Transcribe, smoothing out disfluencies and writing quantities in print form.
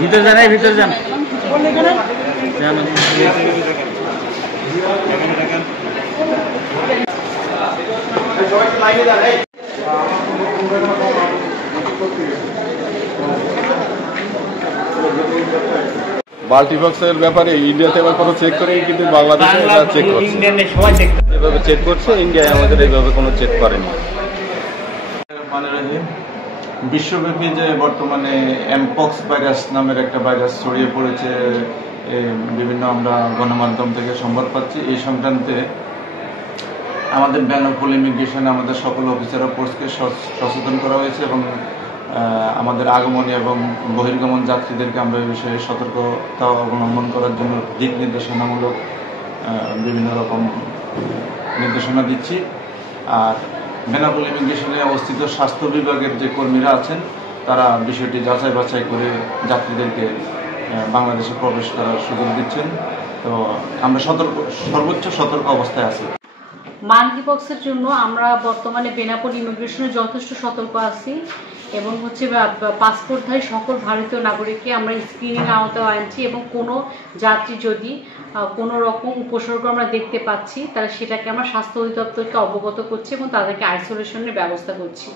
ভিতর যান, ভিতর যান। মাল্টিবক্সের ব্যাপারে ইন্ডিয়াতে আবার কোনো চেক করে, কিন্তু বাংলাদেশে এটা চেক করছে, এভাবে চেক করছে। ইন্ডিয়ায় আমাদের এইভাবে কোনো চেক করেনি। বিশ্বব্যাপী যে বর্তমানে এমপক্স ভাইরাস নামের একটা ভাইরাস ছড়িয়ে পড়েছে, বিভিন্ন আমরা গণমাধ্যম থেকে সংবাদ পাচ্ছি। এই সংক্রান্তে আমাদের বেনাপোল ইমিগ্রেশনে আমাদের সকল অফিসার ও ফোর্সকে সচেতন করা হয়েছে এবং আমাদের আগমনী এবং বহির্গমন যাত্রীদেরকে আমরা এই বিষয়ে সতর্কতা অবলম্বন করার জন্য দিক নির্দেশনামূলক বিভিন্ন রকম নির্দেশনা দিচ্ছি। আর বেনাপোল ইমিগ্রেশনে অবস্থিত স্বাস্থ্য বিভাগের যে কর্মীরা আছেন তারা বিষয়টি যাচাই বাছাই করে যাত্রীদেরকে বাংলাদেশে প্রবেশ করার সুযোগ দিচ্ছেন। তো আমরা সর্বোচ্চ সতর্ক অবস্থায় আছি। মাল্টিপক্সের জন্য আমরা বর্তমানে বেনাপোল ইমিগ্রেশনে যথেষ্ট সতর্ক আছি এবং পাসপোর্টধারী সকল ভারতীয় নাগরিককে আমরা স্ক্রিনিং আওতায় আনছি এবং কোনো যাত্রী যদি কোনো রকম উপসর্গ আমরা দেখতে পাচ্ছি তাহলে সেটাকে আমরা স্বাস্থ্য অধিদপ্তরকে অবগত করছি এবং তাদেরকে আইসোলেশনের ব্যবস্থা করছি।